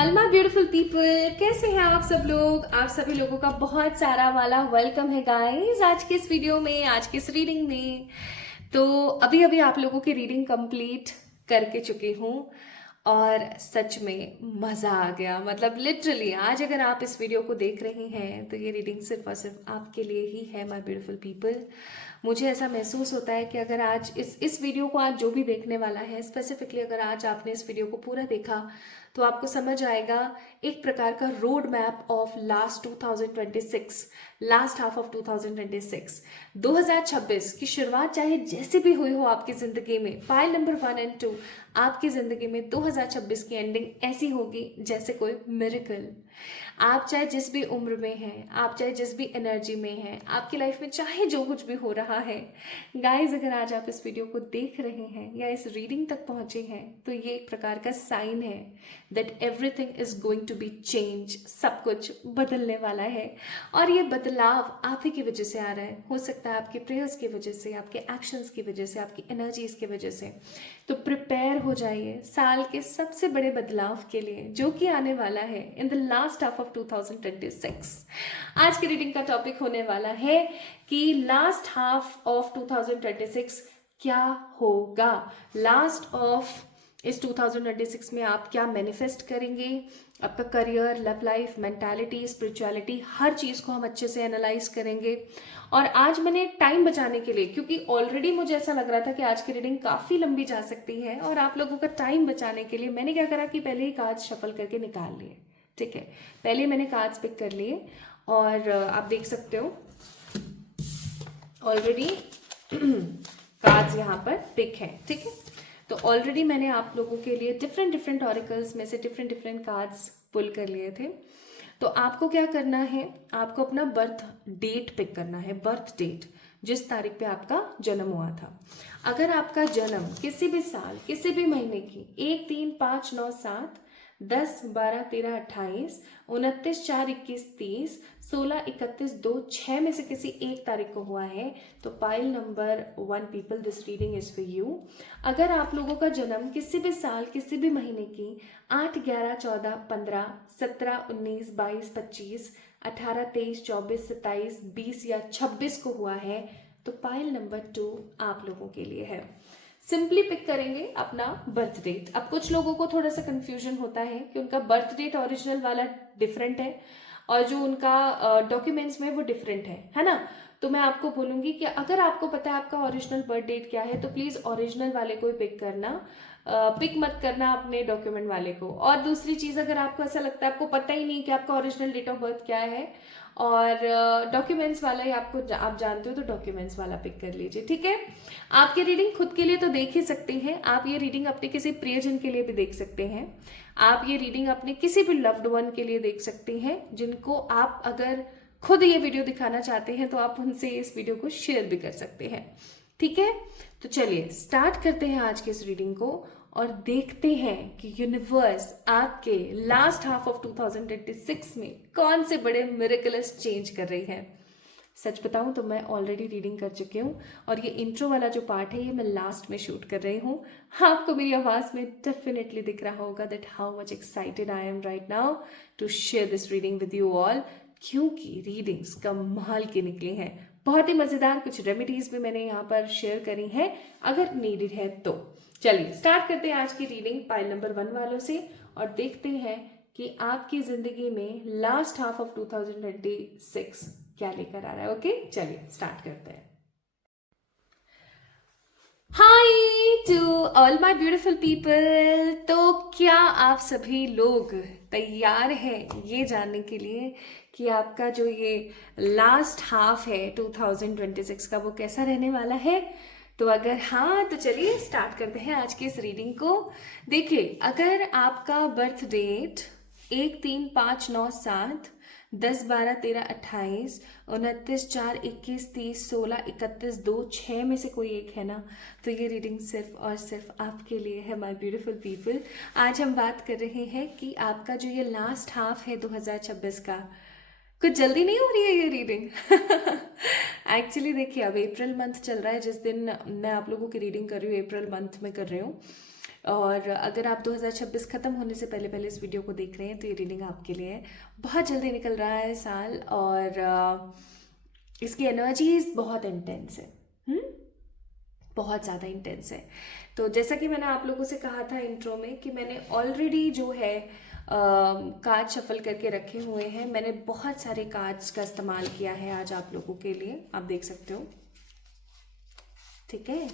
All my beautiful people, कैसे हैं आप सब लोग। आप सभी लोगों का बहुत सारा वाला वेलकम है गाइस आज के इस वीडियो में, आज के इस रीडिंग में। तो अभी अभी आप लोगों की रीडिंग कंप्लीट करके चुकी हूँ और सच में मज़ा आ गया। मतलब लिटरली आज अगर आप इस वीडियो को देख रहे हैं तो ये रीडिंग सिर्फ और सिर्फ आपके लिए ही है माय ब्यूटीफुल पीपल। मुझे ऐसा महसूस होता है कि अगर आज इस वीडियो को आज जो भी देखने वाला है, स्पेसिफिकली अगर आज आपने इस वीडियो को पूरा देखा तो आपको समझ आएगा एक प्रकार का road map of last 2026, last half of 2026। 2026 की शुरुआत चाहे जैसे भी हुई हो आपकी ज़िंदगी में, पाइल नंबर 1 एंड 2, आपकी ज़िंदगी में 2026 की एंडिंग ऐसी होगी जैसे कोई मिरेकल। आप चाहे जिस भी उम्र में हैं, आप चाहे जिस भी एनर्जी में हैं, आपकी लाइफ में चाहे जो कुछ भी हो रहा है, गाइज अगर आज आप इस वीडियो को देख रहे हैं या इस रीडिंग तक पहुंचे हैं तो ये एक प्रकार का साइन है that everything is going to be change. सब कुछ बदलने वाला है और ये बदलाव आप ही की वजह से आ रहा है। हो सकता है आपके प्रेयर्स की वजह से, आपके एक्शंस की वजह से, आपकी एनर्जीज की वजह से। तो प्रिपेयर हो जाइए साल के सबसे बड़े बदलाव के लिए जो कि आने वाला है in the last half of 2026। आज की रीडिंग का टॉपिक होने वाला है कि लास्ट हाफ ऑफ 2026 क्या होगा। लास्ट ऑफ इस 2026 में आप क्या मैनिफेस्ट करेंगे, आपका career, love life, mentality, spirituality, हर चीज़ को हम अच्छे से एनालाइज करेंगे। और आज मैंने टाइम बचाने के लिए, क्योंकि ऑलरेडी मुझे ऐसा लग रहा था कि आज की रीडिंग काफ़ी लंबी जा सकती है, और आप लोगों का टाइम बचाने के लिए मैंने क्या करा कि पहले ही कार्ड्स शफल करके निकाल लिए। ठीक है, पहले मैंने कार्ड्स पिक कर लिए और आप देख सकते हो ऑलरेडी कार्ड्स यहाँ पर पिक है। ठीक है, तो ऑलरेडी मैंने आप लोगों के लिए डिफरेंट डिफरेंट ऑरिकल्स में से डिफरेंट डिफरेंट कार्ड्स पुल कर लिए थे। तो आपको क्या करना है, आपको अपना बर्थ डेट पिक करना है, बर्थ डेट, जिस तारीख पे आपका जन्म हुआ था। अगर आपका जन्म किसी भी साल, किसी भी महीने की 1, 3, 5, 9, 7, 10, 12, 13, 28, 29, 4, 21, 30, 16, 31, 2, 6 में से किसी एक तारीख को हुआ है तो pile number 1 people, this reading is for you. अगर आप लोगों का जन्म किसी भी साल, किसी भी महीने की 8, 11, 14, 15, 17, 19, 22, 25, 18, 23, 24, 27, 20 या 26 को हुआ है तो पाइल नंबर 2 आप लोगों के लिए है। सिंपली पिक करेंगे अपना बर्थ डेट। अब कुछ लोगों को थोड़ा सा कंफ्यूजन होता है कि उनका बर्थ डेट ओरिजिनल वाला डिफरेंट है और जो उनका डॉक्यूमेंट्स में वो डिफरेंट है ना। तो मैं आपको बोलूंगी कि अगर आपको पता है आपका ओरिजिनल बर्थ डेट क्या है तो प्लीज ओरिजिनल वाले को ही पिक करना, पिक मत करना अपने डॉक्यूमेंट वाले को। और दूसरी चीज, अगर आपको ऐसा लगता है आपको पता ही नहीं कि आपका ओरिजिनल डेट ऑफ बर्थ क्या है और डॉक्यूमेंट्स वाला ही आपको आप जानते हो तो डॉक्यूमेंट्स वाला पिक कर लीजिए। ठीक है, आप ये रीडिंग खुद के लिए तो देख ही सकते हैं, आप ये रीडिंग अपने किसी प्रियजन के लिए भी देख सकते हैं, आप ये रीडिंग अपने किसी भी लव्ड वन के लिए देख सकते हैं जिनको आप अगर खुद ये वीडियो दिखाना चाहते हैं तो आप उनसे इस वीडियो को शेयर भी कर सकते हैं। ठीक है, तो चलिए स्टार्ट करते हैं आज के इस रीडिंग को और देखते हैं कि यूनिवर्स आपके लास्ट हाफ ऑफ 2026 में कौन से बड़े मिरेकल्स चेंज कर रही है। सच बताऊं तो मैं ऑलरेडी रीडिंग कर चुकी हूँ और ये इंट्रो वाला जो पार्ट है ये मैं लास्ट में शूट कर रही हूँ। आपको मेरी आवाज़ में डेफिनेटली दिख रहा होगा that how much excited I am right now to share this reading with you all, क्योंकि रीडिंग्स कमाल की निकली हैं। बहुत ही मज़ेदार कुछ रेमेडीज भी मैंने यहाँ पर शेयर करी हैं अगर नीडेड है तो। चलिए स्टार्ट करते हैं आज की रीडिंग पाइल नंबर 1 वालों से और देखते हैं कि आपकी जिंदगी में लास्ट हाफ ऑफ 2026 क्या लेकर आ रहा है। ओके, चलिए स्टार्ट करते हैं। Hi to all my beautiful people. तो क्या आप सभी लोग तैयार हैं ये जानने के लिए कि आपका जो ये लास्ट हाफ है 2026 का वो कैसा रहने वाला है। तो अगर हाँ तो चलिए स्टार्ट करते हैं आज की इस रीडिंग को। देखिए, अगर आपका बर्थ डेट 1, 3, 5, 9, 7, 10, 12, 13, 28, 29, 4, 21, 30, 16, 31, 2, 6 में से कोई एक है ना, तो ये रीडिंग सिर्फ और सिर्फ आपके लिए है माय ब्यूटीफुल पीपल। आज हम बात कर रहे हैं कि आपका जो ये लास्ट हाफ है 2026 का, कुछ जल्दी नहीं हो रही है ये रीडिंग एक्चुअली देखिए, अब अप्रैल मंथ चल रहा है, जिस दिन मैं आप लोगों की रीडिंग कर रही हूँ अप्रैल मंथ में कर रही हूँ। और अगर आप 2026 ख़त्म होने से पहले पहले इस वीडियो को देख रहे हैं तो ये रीडिंग आपके लिए है। बहुत जल्दी निकल रहा है साल और इसकी एनर्जीज बहुत इंटेंस है। बहुत ज़्यादा इंटेंस है। तो जैसा कि मैंने आप लोगों से कहा था इंट्रो में कि मैंने ऑलरेडी जो है कार्ड शफल करके रखे हुए हैं। मैंने बहुत सारे कार्ड्स का इस्तेमाल किया है आज आप लोगों के लिए, आप देख सकते हो। ठीक है,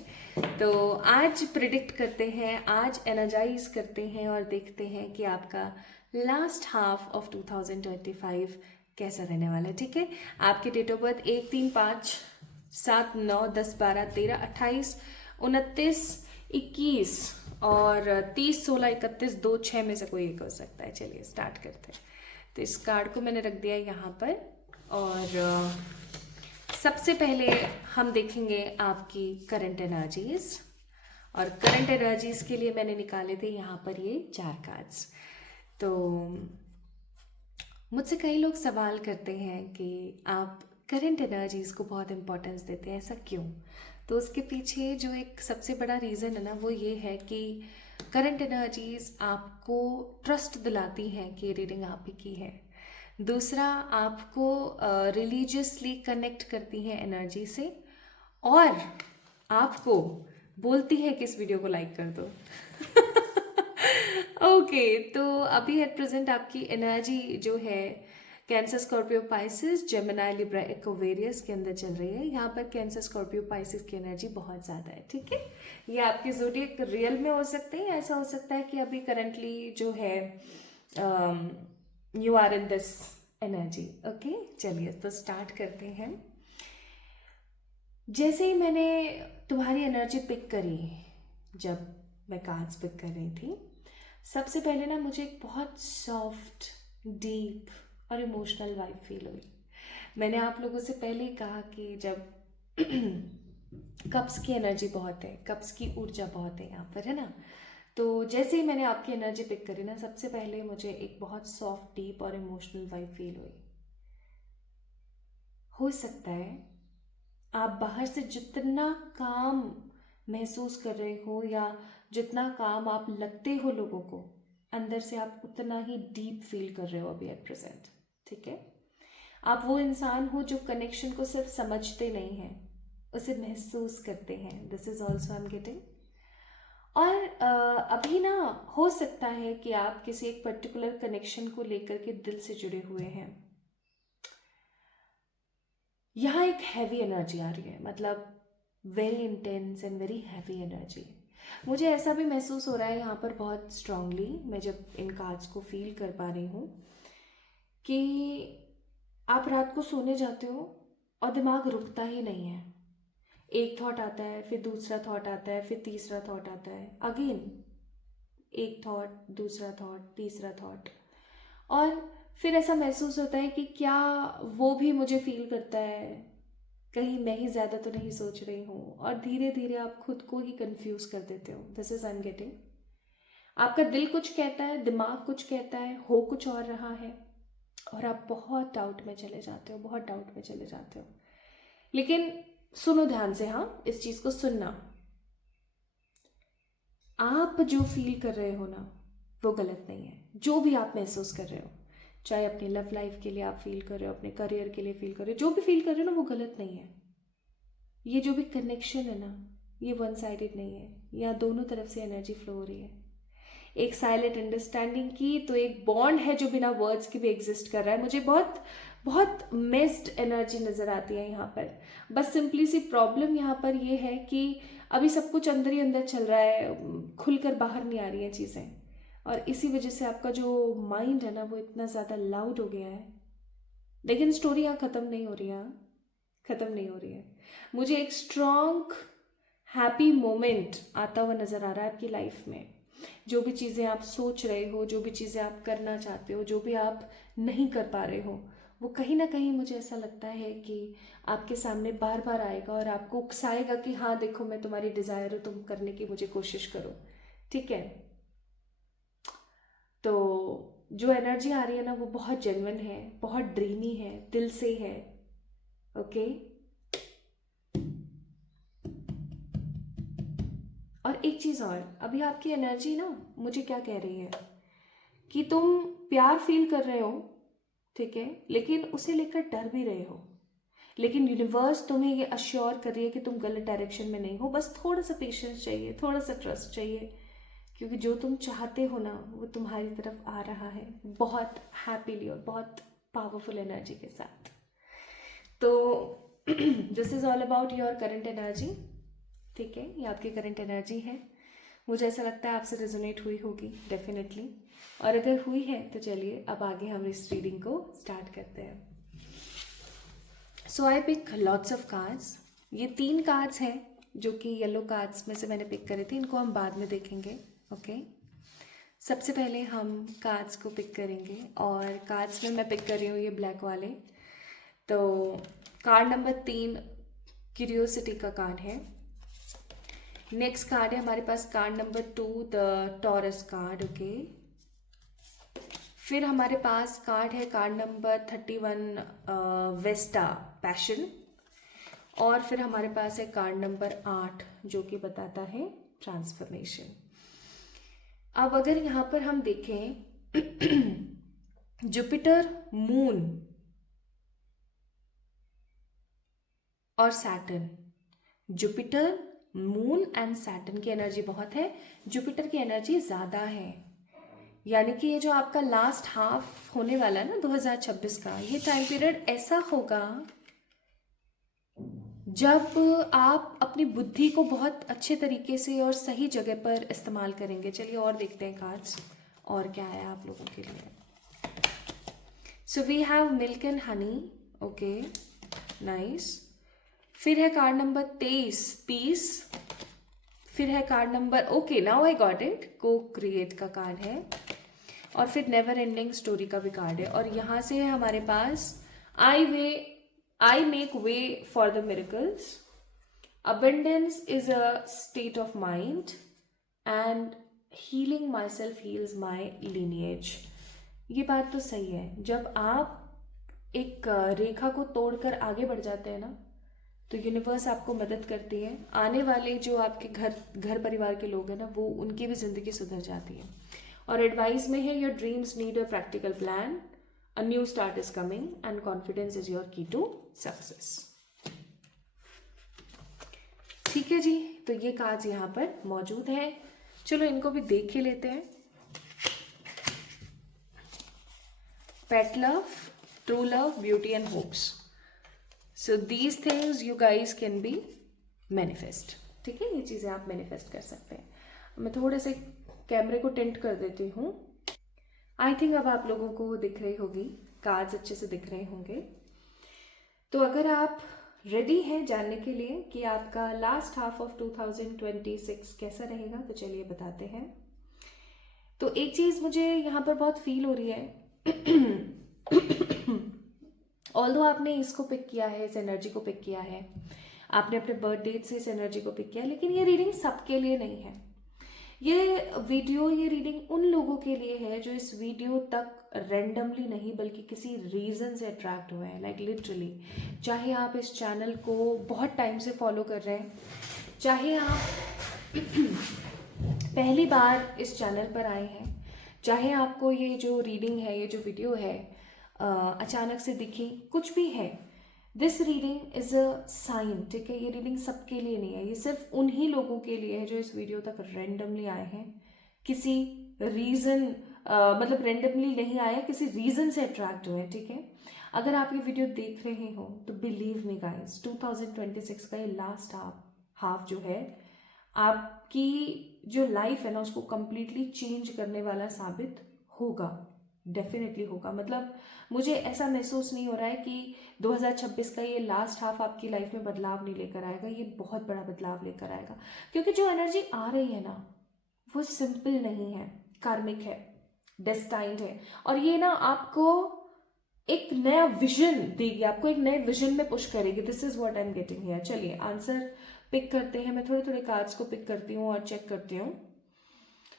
तो आज प्रिडिक्ट करते हैं, आज एनर्जाइज करते हैं और देखते हैं कि आपका लास्ट हाफ ऑफ 2025 कैसा रहने वाला है। ठीक है, आपके डेट ऑफ बर्थ 1, 3, 5, 7, 9, 10, 12, 13, 28, 29, 21 और 30, 16, 31, 2, 6 में से कोई एक हो सकता है। चलिए स्टार्ट करते हैं। तो इस कार्ड को मैंने रख दिया यहाँ पर और सबसे पहले हम देखेंगे आपकी करंट एनर्जीज। और करंट एनर्जीज के लिए मैंने निकाले थे यहाँ पर ये 4 कार्ड्स। तो मुझसे कई लोग सवाल करते हैं कि आप करंट एनर्जीज को बहुत इम्पोर्टेंस देते हैं, ऐसा क्यों? तो उसके पीछे जो एक सबसे बड़ा रीज़न है ना, वो ये है कि करंट एनर्जीज आपको ट्रस्ट दिलाती हैं कि रीडिंग आप ही की है। दूसरा, आपको रिलीजियसली कनेक्ट करती हैं एनर्जी से और आपको बोलती है कि इस वीडियो को लाइक कर दो। ओके, तो अभी एट प्रेजेंट आपकी एनर्जी जो है cancer, Scorpio, Pisces, Gemini, Libra, Aquarius के अंदर चल रही है। यहाँ पर कैंसर, स्कॉर्पियो, पाइसिस की एनर्जी बहुत ज़्यादा है। ठीक है, ये आपके ज़ोडिएक रियल में हो सकते हैं। ऐसा हो सकता है कि अभी करंटली जो है you are in this energy. Okay, चलिए तो स्टार्ट करते हैं। जैसे ही मैंने तुम्हारी एनर्जी पिक करी, जब मैं कार्ड्स पिक कर रही थी, सबसे पहले ना मुझे एक बहुत सॉफ्ट, डीप और इमोशनल वाइब फील हुई। मैंने आप लोगों से पहले ही कहा कि जब कप्स की एनर्जी बहुत है, कप्स की ऊर्जा बहुत है यहाँ पर, है ना। तो जैसे ही मैंने आपकी एनर्जी पिक करी ना, सबसे पहले मुझे एक बहुत सॉफ्ट, डीप और इमोशनल वाइब फील हुई। हो सकता है आप बाहर से जितना काम महसूस कर रहे हो या जितना काम आप लगते हो लोगों को, अंदर से आप उतना ही डीप फील कर रहे हो अभी एट प्रेजेंट। ठीक है, आप वो इंसान हो जो कनेक्शन को सिर्फ समझते नहीं हैं, उसे महसूस करते हैं। This is also I am getting. और अभी ना हो सकता है कि आप किसी एक पर्टिकुलर कनेक्शन को लेकर के दिल से जुड़े हुए हैं। यहाँ एक हैवी एनर्जी आ रही है, मतलब very intense and very heavy energy. मुझे ऐसा भी महसूस हो रहा है यहाँ पर बहुत स्ट्रांगली, मैं जब इन कार्ड्स को फील कर पा रही हूँ, कि आप रात को सोने जाते हो और दिमाग रुकता ही नहीं है। एक थॉट आता है, फिर दूसरा थॉट आता है, फिर तीसरा थॉट आता है, अगेन एक थॉट, दूसरा थॉट, तीसरा थॉट। और फिर ऐसा महसूस होता है कि क्या वो भी मुझे फील करता है, कहीं मैं ही ज़्यादा तो नहीं सोच रही हूँ। और धीरे धीरे आप खुद को ही कंफ्यूज कर देते हो। This is I am getting. आपका दिल कुछ कहता है, दिमाग कुछ कहता है, हो कुछ और रहा है, और आप बहुत डाउट में चले जाते हो, बहुत डाउट में चले जाते हो। लेकिन सुनो ध्यान से, हाँ, इस चीज़ को सुनना। आप जो फील कर रहे हो ना, वो गलत नहीं है। जो भी आप महसूस कर रहे हो, चाहे अपनी लव लाइफ के लिए आप फील कर रहे हो, अपने करियर के लिए फील कर रहे हो, जो भी फील कर रहे हो ना, वो गलत नहीं है। ये जो भी कनेक्शन है ना, ये वन साइडेड नहीं है। यहाँ दोनों तरफ से एनर्जी फ्लो हो रही है। एक साइलेंट अंडरस्टैंडिंग की, तो एक बॉन्ड है जो बिना वर्ड्स के भी एग्जिस्ट कर रहा है। मुझे बहुत बहुत मिस्ड एनर्जी नज़र आती है यहाँ पर। बस सिंपली सी प्रॉब्लम यहाँ पर ये है कि अभी सब कुछ अंदर ही अंदर चल रहा है, खुलकर बाहर नहीं आ रही हैं चीज़ें। और इसी वजह से आपका जो माइंड है ना, वो इतना ज़्यादा लाउड हो गया है। लेकिन स्टोरी यहाँ ख़त्म नहीं हो रही है, ख़त्म नहीं हो रही है। मुझे एक स्ट्रॉन्ग हैप्पी मोमेंट आता हुआ नज़र आ रहा है आपकी लाइफ में। जो भी चीज़ें आप सोच रहे हो, जो भी चीज़ें आप करना चाहते हो, जो भी आप नहीं कर पा रहे हो, वो कहीं ना कहीं मुझे ऐसा लगता है कि आपके सामने बार बार आएगा और आपको उकसाएगा कि हाँ देखो, मैं तुम्हारी डिज़ायर हूँ, तुम करने की मुझे कोशिश करो। ठीक है, तो जो एनर्जी आ रही है ना, वो बहुत जेन्युइन है, बहुत ड्रीमी है, दिल से है। ओके, और एक चीज़ और, अभी आपकी एनर्जी ना मुझे क्या कह रही है कि तुम प्यार फील कर रहे हो, ठीक है, लेकिन उसे लेकर डर भी रहे हो, लेकिन यूनिवर्स तुम्हें ये अश्योर कर रही है कि तुम गलत डायरेक्शन में नहीं हो, बस थोड़ा सा पेशेंस चाहिए, थोड़ा सा ट्रस्ट चाहिए, क्योंकि जो तुम चाहते हो ना वो तुम्हारी तरफ आ रहा है, बहुत हैप्पीली और बहुत पावरफुल एनर्जी के साथ। तो this is all about your current energy, ठीक है, ये आपकी करंट एनर्जी है। मुझे ऐसा लगता है आपसे रेजोनेट हुई होगी डेफिनेटली, और अगर हुई है तो चलिए अब आगे हम इस रीडिंग को स्टार्ट करते हैं। So I pick lots of cards. ये 3 कार्ड्स हैं जो कि येलो कार्ड्स में से मैंने पिक करे थे, इनको हम बाद में देखेंगे, ओके। सबसे पहले हम कार्ड्स को पिक करेंगे, और कार्ड्स में मैं पिक कर रही हूँ ये ब्लैक वाले। तो कार्ड नंबर 3 क्यूरियोसिटी का कार्ड है। नेक्स्ट कार्ड है हमारे पास card number 2 the Taurus card, okay. फिर हमारे पास कार्ड है कार्ड नंबर 31 वेस्टा पैशन, और फिर हमारे पास है कार्ड नंबर 8 जो कि बताता है ट्रांसफॉर्मेशन। अब अगर यहाँ पर हम देखें जुपिटर, मून और Saturn, Jupiter, moon and Saturn की एनर्जी बहुत है। जुपिटर की एनर्जी ज़्यादा है, यानी कि ये जो आपका लास्ट हाफ होने वाला है ना 2026 का, ये टाइम पीरियड ऐसा होगा जब आप अपनी बुद्धि को बहुत अच्छे तरीके से और सही जगह पर इस्तेमाल करेंगे। चलिए और देखते हैं कार्ड्स और क्या है आप लोगों के लिए। So we have milk and honey, okay, nice. फिर है कार्ड नंबर 23 पीस। फिर है card number, okay now I got it, को क्रिएट का कार्ड है। और फिर नेवर एंडिंग स्टोरी का भी कार्ड है। और यहाँ से है हमारे पास I make way for the miracles. Abundance is a state of mind and healing myself heals my lineage. ये बात तो सही है, जब आप एक रेखा को तोड़कर आगे बढ़ जाते हैं ना तो यूनिवर्स आपको मदद करती है। आने वाले जो आपके घर परिवार के लोग हैं ना, वो उनकी भी जिंदगी सुधर जाती है। और एडवाइस में है your dreams need a practical plan, A new start is coming and confidence is your key to success. ठीक है जी, तो ये कार्ड्स यहाँ पर मौजूद है। चलो इनको भी देख ही लेते हैं। Pet love, true love, beauty and hopes. So these things you guys can be manifest, ठीक है, ये चीज़ें आप मैनिफेस्ट कर सकते हैं। मैं थोड़े से कैमरे को टेंट कर देती हूँ। आई थिंक अब आप लोगों को दिख रही होगी, कार्ड्स अच्छे से दिख रहे होंगे। तो अगर आप रेडी हैं जानने के लिए कि आपका लास्ट हाफ ऑफ 2026 कैसा रहेगा, तो चलिए बताते हैं। तो एक चीज़ मुझे यहाँ पर बहुत फील हो रही है। ऑल्दो आपने इसको पिक किया है, इस एनर्जी को पिक किया है, आपने अपने बर्थ डेट से इस एनर्जी को पिक किया, लेकिन ये रीडिंग सबके लिए नहीं है। ये रीडिंग उन लोगों के लिए है जो इस वीडियो तक रैंडमली नहीं बल्कि किसी रीज़न से अट्रैक्ट हुए हैं, लाइक लिटरली। चाहे आप इस चैनल को बहुत टाइम से फॉलो कर रहे हैं, चाहे आप पहली बार इस चैनल पर आए हैं, चाहे आपको ये जो रीडिंग है, ये जो वीडियो है अचानक से दिखी, कुछ भी है, this reading is a sign, ठीक है। ये रीडिंग सबके लिए नहीं है, ये सिर्फ उन्हीं लोगों के लिए है जो इस वीडियो तक रैंडमली आए हैं, किसी रीज़न मतलब रैंडमली नहीं आए, किसी रीज़न से अट्रैक्ट हुए हैं, ठीक है। अगर आप ये वीडियो देख रहे हो तो बिलीव मी गाइस, 2026 का ये लास्ट हाफ जो है, आपकी जो लाइफ है ना उसको कंप्लीटली चेंज करने वाला साबित होगा, डेफिनेटली होगा। मतलब मुझे ऐसा महसूस नहीं हो रहा है कि 2026 का ये लास्ट हाफ आपकी लाइफ में बदलाव नहीं लेकर आएगा, ये बहुत बड़ा बदलाव लेकर आएगा, क्योंकि जो एनर्जी आ रही है ना वो सिंपल नहीं है, कार्मिक है, डेस्टाइन्ड है, और ये ना आपको एक नया विजन देगी, आपको एक नए विजन में पुश करेगी। This is what I am getting here. चलिए आंसर पिक करते हैं। मैं थोड़े थोड़े कार्ड्स को पिक करती हूँ और चेक करती हूँ।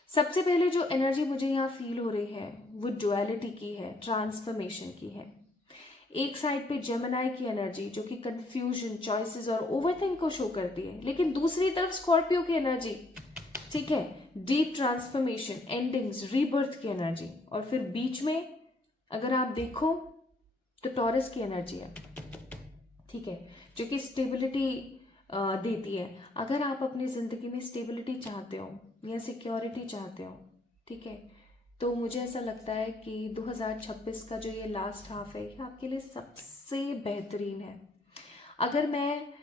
सबसे पहले जो एनर्जी मुझे यहाँ फील हो रही है वो डुअलिटी की है, ट्रांसफॉर्मेशन की है। एक साइड पे जेमिनी की एनर्जी जो कि कंफ्यूजन, चॉइसेस और ओवरथिंक को शो करती है, लेकिन दूसरी तरफ स्कॉर्पियो की एनर्जी ठीक है, डीप ट्रांसफॉर्मेशन, एंडिंग्स, रीबर्थ की एनर्जी। और फिर बीच में अगर आप देखो तो टॉरस की एनर्जी है, ठीक है, जो कि स्टेबिलिटी देती है। अगर आप अपनी जिंदगी में स्टेबिलिटी चाहते हो या सिक्योरिटी चाहते हो, ठीक है, तो मुझे ऐसा लगता है कि 2026 का जो ये लास्ट हाफ है ये आपके लिए सबसे बेहतरीन है। अगर मैं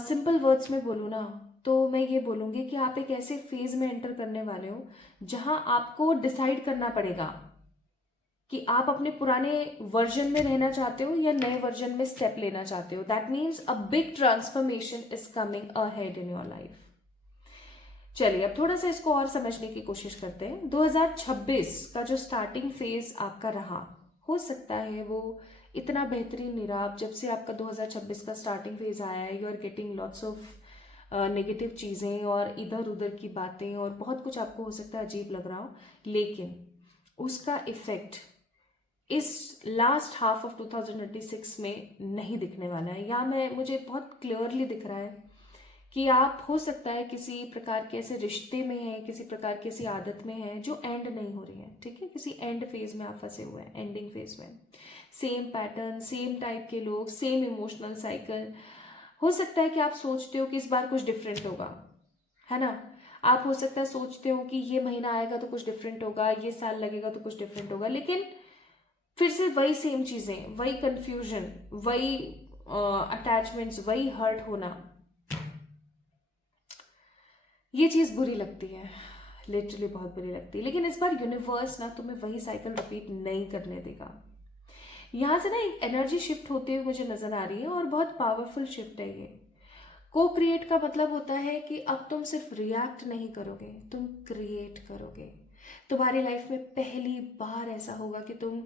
सिंपल वर्ड्स में बोलूँ ना, तो मैं ये बोलूँगी कि आप एक ऐसे फेज में एंटर करने वाले हो जहां आपको डिसाइड करना पड़ेगा कि आप अपने पुराने वर्जन में रहना चाहते हो या नए वर्जन में स्टेप लेना चाहते हो। That means a big transformation is coming ahead in your life. चलिए अब थोड़ा सा इसको और समझने की कोशिश करते हैं। 2026 का जो स्टार्टिंग फेज आपका रहा, हो सकता है वो इतना बेहतरीन नहीं रहा। जब से आपका 2026 का स्टार्टिंग फेज आया है, you are getting lots of negative चीज़ें और इधर उधर की बातें और बहुत कुछ आपको हो सकता है अजीब लग रहा हो, लेकिन उसका इफेक्ट इस लास्ट हाफ ऑफ 2026 में नहीं दिखने वाला है। या मुझे बहुत क्लियरली दिख रहा है कि आप हो सकता है किसी प्रकार के ऐसे रिश्ते में हैं, किसी प्रकार की ऐसी आदत में हैं जो एंड नहीं हो रही है, ठीक है, किसी एंड फेज में आप फंसे हुए हैं, एंडिंग फेज में। सेम पैटर्न, सेम टाइप के लोग, सेम इमोशनल साइकिल। हो सकता है कि आप सोचते हो कि इस बार कुछ डिफरेंट होगा, है ना। आप हो सकता है सोचते हो कि ये महीना आएगा तो कुछ डिफरेंट होगा, ये साल लगेगा तो कुछ डिफरेंट होगा, लेकिन फिर से वही सेम चीजें, वही कंफ्यूजन, वही अटैचमेंट्स, वही हर्ट होना, ये चीज बुरी लगती है, लिटरली बहुत बुरी लगती है। लेकिन इस बार यूनिवर्स ना तुम्हें वही साइकिल रिपीट नहीं करने देगा। यहां से ना एक एनर्जी शिफ्ट होते हुए मुझे नजर आ रही है और बहुत पावरफुल शिफ्ट है ये। को क्रिएट का मतलब होता है कि अब तुम सिर्फ रिएक्ट नहीं करोगे, तुम क्रिएट करोगे। तुम्हारी लाइफ में पहली बार ऐसा होगा कि तुम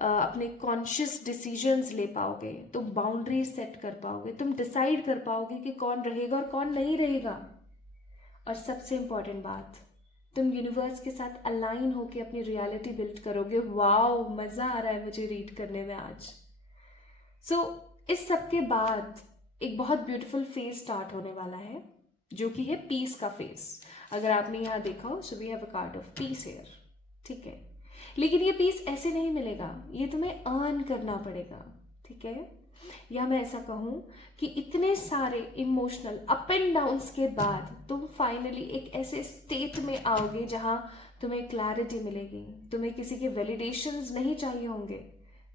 अपने कॉन्शियस डिसीजंस ले पाओगे, तुम बाउंड्री सेट कर पाओगे, तुम डिसाइड कर पाओगे कि कौन रहेगा और कौन नहीं रहेगा। और सबसे इंपॉर्टेंट बात, तुम यूनिवर्स के साथ अलाइन होके अपनी रियलिटी बिल्ड करोगे। वाओ, मजा आ रहा है मुझे रीड करने में आज। इस सब के बाद एक बहुत ब्यूटीफुल फेज स्टार्ट होने वाला है जो कि है पीस का फेज। अगर आपने यहाँ देखा हो, so we have a card of peace here, ठीक है। लेकिन ये पीस ऐसे नहीं मिलेगा, ये तुम्हें अर्न करना पड़ेगा, ठीक है। या मैं ऐसा कहूँ कि इतने सारे इमोशनल अप एंड डाउन्स के बाद तुम फाइनली एक ऐसे स्टेट में आओगे जहां तुम्हें क्लैरिटी मिलेगी, तुम्हें किसी के वैलिडेशंस नहीं चाहिए होंगे,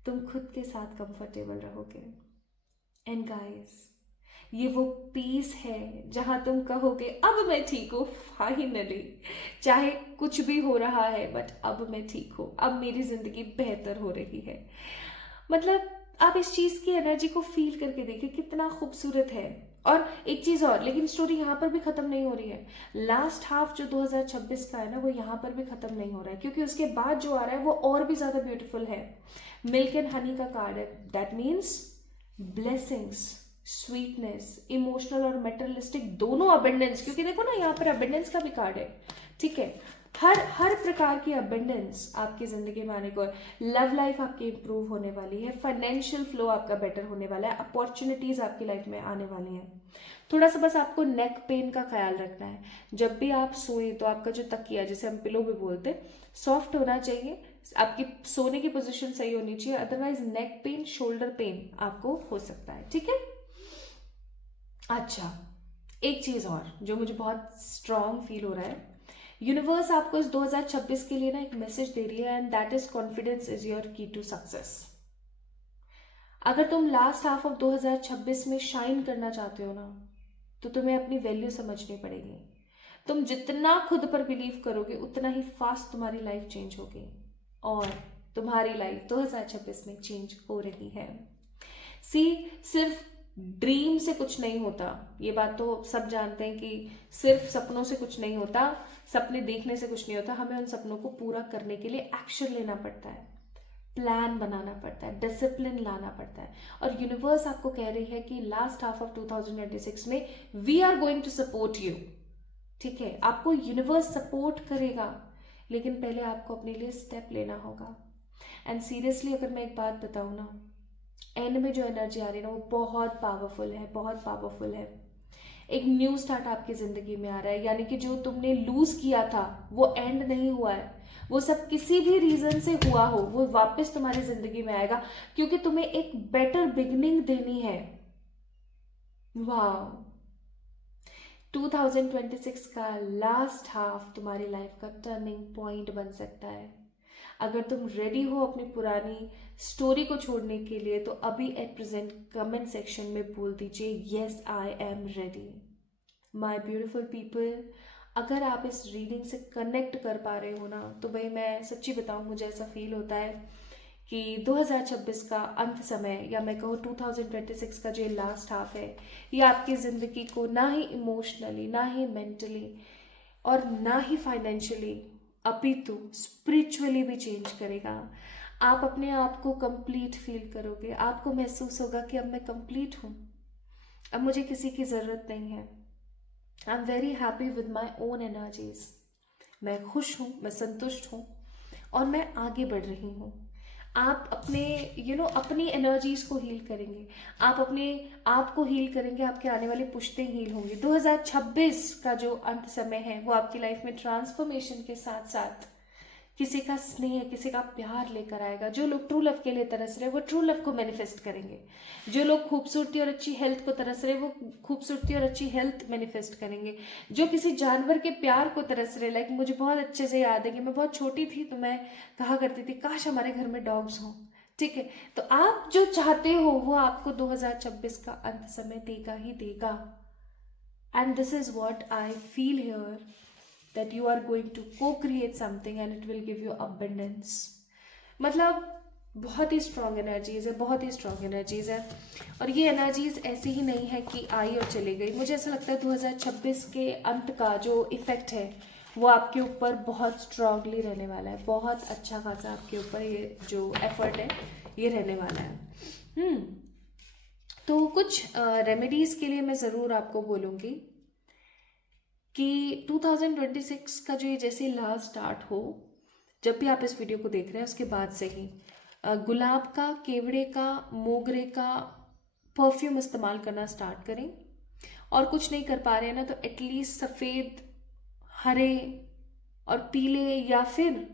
तुम खुद के साथ कंफर्टेबल रहोगे। एंड गाइस, ये वो पीस है जहां तुम कहोगे अब मैं ठीक हूँ फाइनली, चाहे कुछ भी हो रहा है बट अब मैं ठीक हूँ, अब मेरी जिंदगी बेहतर हो रही है। मतलब आप इस चीज की एनर्जी को फील करके देखिए, कितना खूबसूरत है। और एक चीज और, लेकिन स्टोरी यहाँ पर भी खत्म नहीं हो रही है। लास्ट हाफ जो 2026 का है ना, वो यहाँ पर भी खत्म नहीं हो रहा है, क्योंकि उसके बाद जो आ रहा है वो और भी ज्यादा ब्यूटीफुल है। मिल्क एंड हनी का कार्ड है, that means blessings, sweetness, emotional और मेटेरियलिस्टिक दोनों अबेंडेंस। क्योंकि देखो ना, यहाँ पर अबेंडेंस का भी कार्ड है, ठीक है। हर प्रकार की अबेंडेंस आपकी जिंदगी में आने को है। लव लाइफ आपकी इंप्रूव होने वाली है, फाइनेंशियल फ्लो आपका बेटर होने वाला है, अपॉर्चुनिटीज आपकी लाइफ में आने वाली हैं। थोड़ा सा बस आपको नेक पेन का ख्याल रखना है। जब भी आप सोए तो आपका जो तकिया, जैसे हम पिलो भी बोलते, सॉफ्ट होना चाहिए, आपकी सोने की पोजीशन सही होनी चाहिए, otherwise neck pain, shoulder pain आपको हो सकता है, ठीक है। अच्छा, एक चीज और जो मुझे बहुत स्ट्रांग फील हो रहा है, यूनिवर्स आपको इस 2026 के लिए ना एक मैसेज दे रही है, and that is confidence is your की टू सक्सेस। अगर तुम लास्ट हाफ ऑफ 2026 में शाइन करना चाहते हो ना, तो तुम्हें अपनी वैल्यू समझनी पड़ेगी। तुम जितना खुद पर बिलीव करोगे उतना ही फास्ट तुम्हारी लाइफ चेंज होगी, और तुम्हारी लाइफ 2026 में चेंज हो रही है। सिर्फ ड्रीम से कुछ नहीं होता, ये बात तो सब जानते हैं कि सिर्फ सपनों से कुछ नहीं होता, सपने देखने से कुछ नहीं होता। हमें उन सपनों को पूरा करने के लिए एक्शन लेना पड़ता है, प्लान बनाना पड़ता है, डिसिप्लिन लाना पड़ता है। और यूनिवर्स आपको कह रही है कि लास्ट हाफ ऑफ 2026 में we are going to support you, ठीक है। आपको यूनिवर्स सपोर्ट करेगा, लेकिन पहले आपको अपने लिए स्टेप लेना होगा। एंड सीरियसली अगर मैं एक बात बताऊं ना, एंड में जो एनर्जी आ रही है ना, वो बहुत पावरफुल है, बहुत पावरफुल है। एक न्यू स्टार्ट आपकी जिंदगी में आ रहा है, यानी कि जो तुमने लूज किया था वो एंड नहीं हुआ है, वो सब किसी भी रीजन से हुआ हो वो वापस तुम्हारी जिंदगी में आएगा, क्योंकि तुम्हें एक बेटर बिगिनिंग देनी है। वाह, 2026 का लास्ट हाफ तुम्हारी लाइफ का टर्निंग पॉइंट बन सकता है। अगर तुम रेडी हो अपनी पुरानी स्टोरी को छोड़ने के लिए तो अभी एट प्रेजेंट कमेंट सेक्शन में बोल दीजिए yes I am ready. My beautiful people, अगर आप इस रीडिंग से कनेक्ट कर पा रहे हो ना, तो भाई मैं सच्ची बताऊं, मुझे ऐसा फील होता है कि 2026 का अंत समय, या मैं कहूँ 2026 का जो लास्ट हाफ है, ये आपकी ज़िंदगी को ना ही इमोशनली, ना ही मेंटली और ना ही फाइनेंशियली, अपितु स्पिरिचुअली भी चेंज करेगा। आप अपने आप को कंप्लीट फील करोगे, आपको महसूस होगा कि अब मैं कंप्लीट हूँ, अब मुझे किसी की ज़रूरत नहीं है। I am very happy with my own energies. मैं खुश हूँ, मैं संतुष्ट हूँ और मैं आगे बढ़ रही हूँ। आप अपने अपनी एनर्जीज को हील करेंगे, आप अपने आप को हील करेंगे, आपके आने वाली पुश्तें हील होंगी। 2026 का जो अंत समय है वो आपकी लाइफ में ट्रांसफॉर्मेशन के साथ साथ किसी का स्नेह, किसी का प्यार लेकर आएगा। जो लोग ट्रू लव के लिए तरस रहे वो ट्रू लव को मैनिफेस्ट करेंगे, जो लोग खूबसूरती और अच्छी हेल्थ को तरस रहे वो खूबसूरती और अच्छी हेल्थ मैनिफेस्ट करेंगे, जो किसी जानवर के प्यार को तरस रहे, लाइक मुझे बहुत अच्छे से याद है कि मैं बहुत छोटी थी तो मैं कहा करती थी काश हमारे घर में डॉग्स हों। ठीक है, तो आप जो चाहते हो वो आपको 2026 का अंत समय देगा ही देगा। And this is what I feel here, that you are going to co-create something and it will give you abundance। मतलब बहुत ही स्ट्रॉन्ग एनर्जीज है, बहुत ही स्ट्रॉन्ग एनर्जीज है। और ये एनर्जीज ऐसी ही नहीं है कि आई और चली गई। मुझे ऐसा लगता है 2026 के अंत का जो इफेक्ट है वो आपके ऊपर बहुत स्ट्रांगली रहने वाला है, बहुत अच्छा खासा आपके ऊपर ये जो एफर्ट है ये रहने वाला है। तो कुछ रेमेडीज के लिए मैं ज़रूर आपको बोलूँगी कि 2026 का जो ये जैसे लास्ट स्टार्ट हो, जब भी आप इस वीडियो को देख रहे हैं उसके बाद से ही गुलाब का, केवड़े का, मोगरे का परफ्यूम इस्तेमाल करना स्टार्ट करें। और कुछ नहीं कर पा रहे हैं ना तो एटलीस्ट सफ़ेद, हरे और पीले या फिर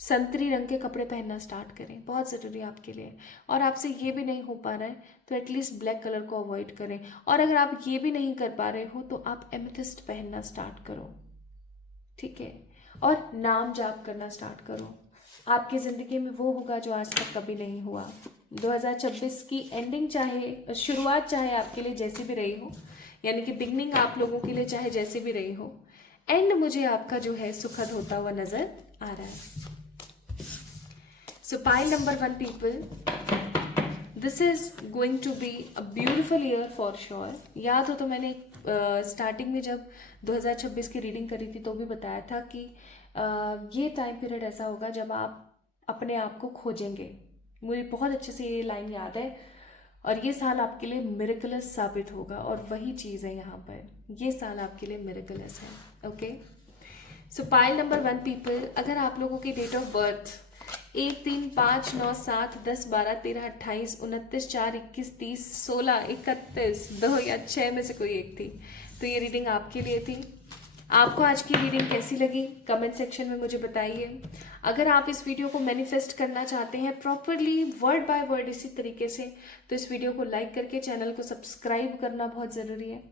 संतरी रंग के कपड़े पहनना स्टार्ट करें, बहुत ज़रूरी है आपके लिए। और आपसे ये भी नहीं हो पा रहा है तो एटलीस्ट ब्लैक कलर को अवॉइड करें। और अगर आप ये भी नहीं कर पा रहे हो तो आप एमेथिस्ट पहनना स्टार्ट करो, ठीक है। और नाम जाप करना स्टार्ट करो, आपकी ज़िंदगी में वो होगा जो आज तक कभी नहीं हुआ। 2026 की एंडिंग चाहे शुरुआत चाहे आपके लिए जैसी भी रही हो, यानी कि बिगनिंग आप लोगों के लिए चाहे जैसी भी रही हो, एंड मुझे आपका जो है सुखद होता हुआ नज़र आ रहा है। So pile number 1 people, this is going to be a beautiful year for sure। याद हो तो मैंने स्टार्टिंग में जब 2026 की रीडिंग करी थी तो भी बताया था कि ये टाइम पीरियड ऐसा होगा जब आप अपने आप को खोजेंगे। मुझे बहुत अच्छे से ये लाइन याद है। और ये साल आपके लिए मिरेकलस साबित होगा, और वही चीज़ है यहाँ पर, ये साल आपके लिए मिरेकलस है। ओके, सो पाइल नंबर 1 पीपल, अगर आप लोगों की डेट ऑफ बर्थ 1, 3, 5, 9, 7, 10, 12, 13, 28, 29, 4, 21, 30, 16, 31, 2 या 6 में से कोई एक थी तो ये रीडिंग आपके लिए थी। आपको आज की रीडिंग कैसी लगी कमेंट सेक्शन में मुझे बताइए। अगर आप इस वीडियो को मैनिफेस्ट करना चाहते हैं प्रॉपरली वर्ड बाय वर्ड इसी तरीके से, तो इस वीडियो को लाइक करके चैनल को सब्सक्राइब करना बहुत ज़रूरी है।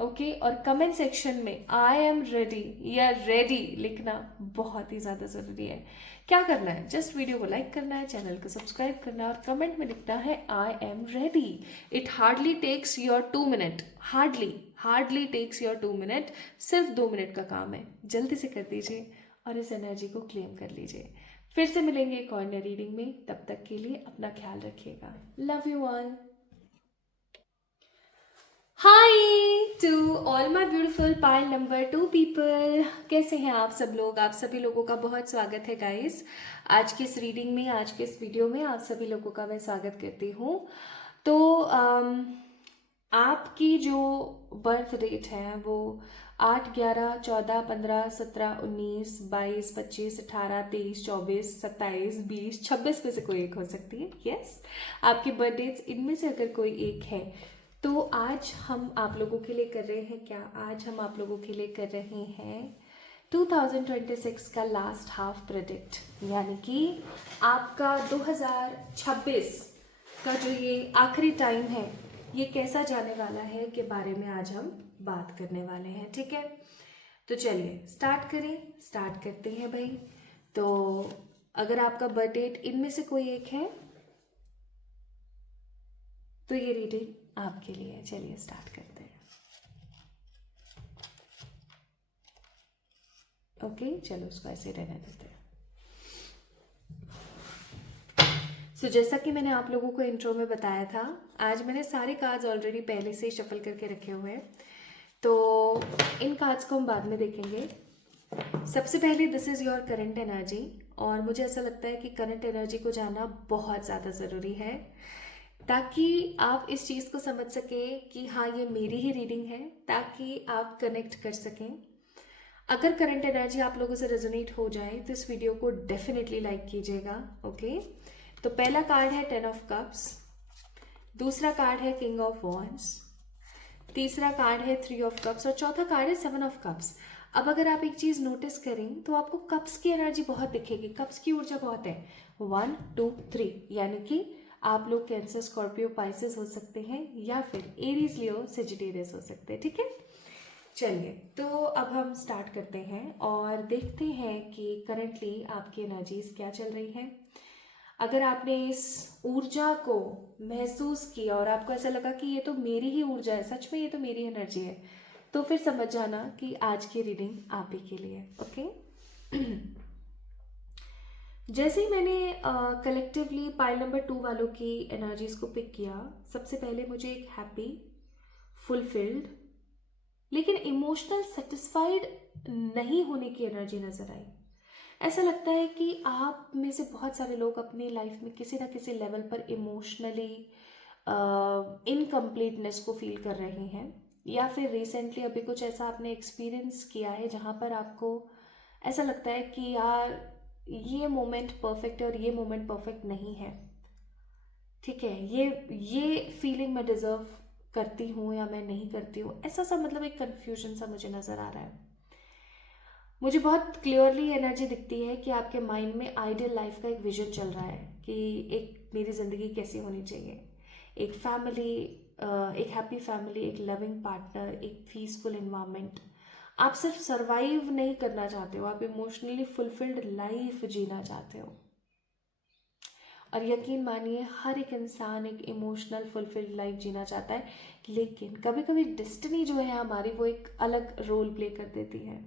ओके, और कमेंट सेक्शन में आई एम रेडी या रेडी लिखना बहुत ही ज़्यादा ज़रूरी है। क्या करना है, जस्ट वीडियो को लाइक करना है, चैनल को सब्सक्राइब करना है और कमेंट में लिखना है I am ready. It hardly takes your 2 minute, hardly takes your 2 minute, सिर्फ 2 मिनट का काम है। जल्दी से कर दीजिए और इस एनर्जी को क्लेम कर लीजिए। फिर से मिलेंगे एक और नई रीडिंग में, तब तक के लिए अपना ख्याल रखिएगा। Love you all. Hi to all my beautiful pile number 2 people, कैसे हैं आप सब लोग। आप सभी लोगों का बहुत स्वागत है गाइस आज की इस रीडिंग में, आज के इस वीडियो में आप सभी लोगों का मैं स्वागत करती हूँ। तो आपकी जो बर्थ डेट है वो 8, 11, 14, 15, 17, 19, 22, 25, 18, 23, 24, 27, 20, 26 में से कोई एक हो सकती है। यस, आपकी बर्थ डेट्स इनमें से अगर कोई एक है तो आज हम आप लोगों के लिए कर रहे हैं क्या, आज हम आप लोगों के लिए कर रहे हैं 2026 का लास्ट हाफ प्रेडिक्ट, यानी कि आपका 2026 का जो ये आखिरी टाइम है ये कैसा जाने वाला है के बारे में आज हम बात करने वाले हैं। ठीक है, तो चलिए स्टार्ट करते हैं भाई। तो अगर आपका बर्थ डेट इनमें से कोई एक है तो ये रीडिंग आपके लिए है। चलिए स्टार्ट करते हैं। ओके, चलो उसको ऐसे रहने देते हैं। सो जैसा कि मैंने आप लोगों को इंट्रो में बताया था, आज मैंने सारे कार्ड्स ऑलरेडी पहले से ही शफल करके रखे हुए हैं, तो इन कार्ड्स को हम बाद में देखेंगे। सबसे पहले this is your current energy, और मुझे ऐसा लगता है कि करंट एनर्जी को जानना बहुत ज़्यादा ज़रूरी है ताकि आप इस चीज़ को समझ सकें कि हाँ ये मेरी ही रीडिंग है, ताकि आप कनेक्ट कर सकें। अगर करंट एनर्जी आप लोगों से रेजोनेट हो जाए तो इस वीडियो को डेफिनेटली लाइक कीजिएगा। ओके, तो पहला कार्ड है 10 ऑफ कप्स, दूसरा कार्ड है किंग ऑफ वॉन्ड्स, तीसरा कार्ड है 3 ऑफ कप्स और चौथा कार्ड है 7 ऑफ कप्स। अब अगर आप एक चीज नोटिस करें तो आपको कप्स की एनर्जी बहुत दिखेगी, कप्स की ऊर्जा बहुत है, 1 2 3, यानी कि आप लोग कैंसर, स्कॉर्पियो, पाइसेस हो सकते हैं या फिर एरीज, लियो, सेजिटेरियस हो सकते हैं। ठीक है, चलिए तो अब हम स्टार्ट करते हैं और देखते हैं कि करंटली आपकी एनर्जीज क्या चल रही हैं। अगर आपने इस ऊर्जा को महसूस किया और आपको ऐसा लगा कि ये तो मेरी ही ऊर्जा है, सच में ये तो मेरी एनर्जी है, तो फिर समझ जाना कि आज की रीडिंग आप ही के लिए। ओके जैसे ही मैंने कलेक्टिवली पाइल नंबर 2 वालों की एनर्जीज को पिक किया, सबसे पहले मुझे एक हैप्पी, फुलफिल्ड लेकिन इमोशनल सेटिस्फाइड नहीं होने की एनर्जी नजर आई। ऐसा लगता है कि आप में से बहुत सारे लोग अपनी लाइफ में किसी ना किसी लेवल पर इमोशनली इनकम्प्लीटनेस को फील कर रहे हैं, या फिर रिसेंटली अभी कुछ ऐसा आपने एक्सपीरियंस किया है जहाँ पर आपको ऐसा लगता है कि यार ये मोमेंट परफेक्ट है और ये मोमेंट परफेक्ट नहीं है। ठीक है, ये फीलिंग मैं डिजर्व करती हूँ या मैं नहीं करती हूँ, ऐसा सा मतलब एक कन्फ्यूजन सा मुझे नज़र आ रहा है। मुझे बहुत क्लियरली एनर्जी दिखती है कि आपके माइंड में आइडियल लाइफ का एक विजन चल रहा है कि एक मेरी ज़िंदगी कैसी होनी चाहिए, एक फैमिली, एक हैप्पी फैमिली, एक लविंग पार्टनर, एक पीसफुल इन्वायरमेंट। आप सिर्फ सर्वाइव नहीं करना चाहते हो, आप इमोशनली फुलफिल्ड लाइफ जीना चाहते हो। और यकीन मानिए हर एक इंसान एक इमोशनल फुलफिल्ड लाइफ जीना चाहता है, लेकिन कभी कभी डेस्टिनी जो है हमारी वो एक अलग रोल प्ले कर देती है।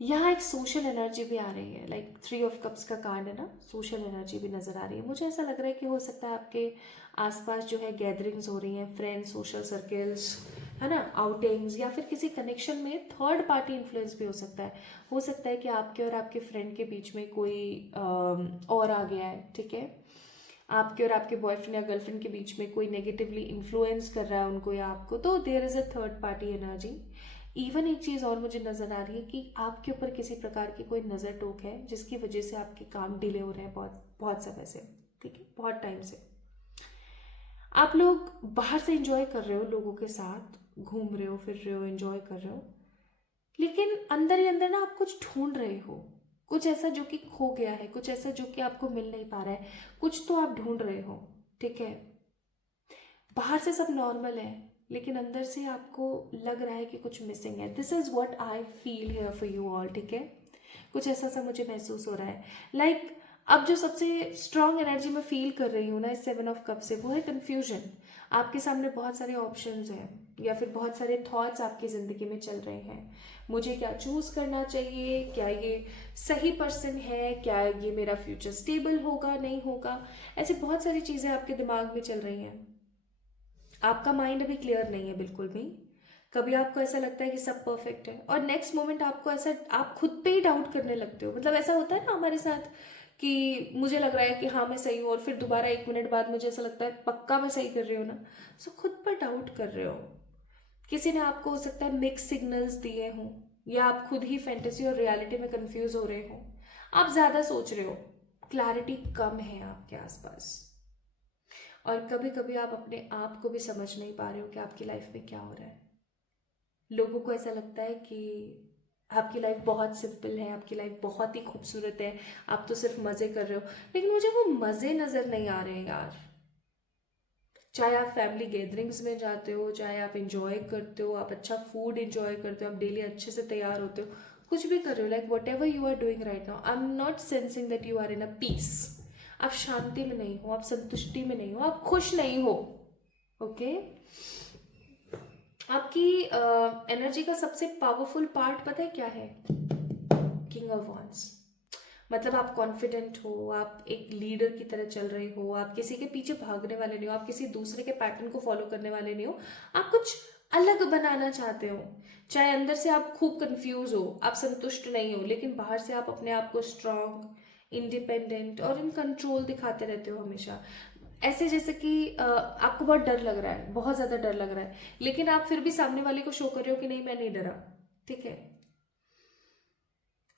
यहाँ एक सोशल एनर्जी भी आ रही है, लाइक 3 ऑफ कप्स का कार्ड है ना, सोशल एनर्जी भी नजर आ रही है। मुझे ऐसा लग रहा है कि हो सकता है आपके आसपास जो है गैदरिंग्स हो रही हैं, फ्रेंड्स, सोशल सर्कल्स, है ना, आउटिंग्स, या फिर किसी कनेक्शन में थर्ड पार्टी इन्फ्लुएंस भी हो सकता है। हो सकता है कि आपके और आपके फ्रेंड के बीच में कोई और आ गया है। ठीक है, आपके और आपके बॉयफ्रेंड या गर्लफ्रेंड के बीच में कोई नेगेटिवली इन्फ्लुएंस कर रहा है उनको या आपको, तो there is a third party energy. Even एक चीज़ और मुझे नज़र आ रही है कि आपके ऊपर किसी प्रकार की कोई नज़र टोक है जिसकी वजह से आपके काम डिले हो रहे हैं बहुत बहुत समय से। ठीक है, बहुत टाइम से आप लोग बाहर से एंजॉय कर रहे हो, लोगों के साथ घूम रहे हो, फिर रहे हो, एंजॉय कर रहे हो, लेकिन अंदर ही अंदर ना आप कुछ ढूंढ रहे हो, कुछ ऐसा जो कि खो गया है, कुछ ऐसा जो कि आपको मिल नहीं पा रहा है, कुछ तो आप ढूंढ रहे हो। ठीक है, बाहर से सब नॉर्मल है लेकिन अंदर से आपको लग रहा है कि कुछ मिसिंग है। This is what I feel here for you all. ठीक है, कुछ ऐसा सा मुझे महसूस हो रहा है। लाइक अब जो सबसे स्ट्रॉन्ग एनर्जी मैं फील कर रही हूँ ना इस 7 ऑफ कप से, वो है कन्फ्यूजन। आपके सामने बहुत सारे ऑप्शंस हैं या फिर बहुत सारे थॉट्स आपकी ज़िंदगी में चल रहे हैं। मुझे क्या चूज करना चाहिए, क्या ये सही पर्सन है, क्या ये मेरा फ्यूचर स्टेबल होगा, नहीं होगा, ऐसी बहुत सारी चीज़ें आपके दिमाग में चल रही हैं। आपका माइंड अभी क्लियर नहीं है बिल्कुल भी। कभी आपको ऐसा लगता है कि सब परफेक्ट है और नेक्स्ट मोमेंट आपको ऐसा, आप खुद पे ही डाउट करने लगते हो। मतलब ऐसा होता है ना हमारे साथ कि मुझे लग रहा है कि हाँ मैं सही हूँ, और फिर दोबारा 1 मिनट बाद मुझे ऐसा लगता है पक्का मैं सही कर रही हूँ ना। सो खुद पर डाउट कर रहे हो। किसी ने आपको हो सकता है मिक्स सिग्नल्स दिए हों, या आप खुद ही फैंटेसी और रियलिटी में कंफ्यूज हो रहे हो। आप ज्यादा सोच रहे हो, क्लैरिटी कम है आपके आसपास। और कभी कभी आप अपने आप को भी समझ नहीं पा रहे हो कि आपकी लाइफ में क्या हो रहा है। लोगों को ऐसा लगता है कि आपकी लाइफ बहुत सिंपल है, आपकी लाइफ बहुत ही खूबसूरत है, आप तो सिर्फ मज़े कर रहे हो, लेकिन मुझे वो मज़े नज़र नहीं आ रहे हैं यार। चाहे आप फैमिली गैदरिंग्स में जाते हो, चाहे आप इंजॉय करते हो, आप अच्छा फूड इंजॉय करते हो, आप डेली अच्छे से तैयार होते हो, कुछ भी कर रहे हो, like whatever you are doing right now, I am not sensing that you are in a peace. आप शांति में नहीं हो, आप संतुष्टि में नहीं हो, आप खुश नहीं हो। ओके आपकी एनर्जी का सबसे पावरफुल पार्ट पता है क्या है? King of wands. मतलब आप कॉन्फिडेंट हो, आप एक लीडर की तरह चल रहे हो, आप किसी के पीछे भागने वाले नहीं हो, आप किसी दूसरे के पैटर्न को फॉलो करने वाले नहीं हो, आप कुछ अलग बनाना चाहते हो। चाहे अंदर से आप खूब कंफ्यूज हो, आप संतुष्ट नहीं हो, लेकिन बाहर से आप अपने आप को स्ट्रांग, इंडिपेंडेंट और इन कंट्रोल दिखाते रहते हो हमेशा। ऐसे जैसे कि आपको बहुत डर लग रहा है, बहुत ज़्यादा डर लग रहा है, लेकिन आप फिर भी सामने वाले को शो कर रहे हो कि नहीं मैं नहीं डरा। ठीक है,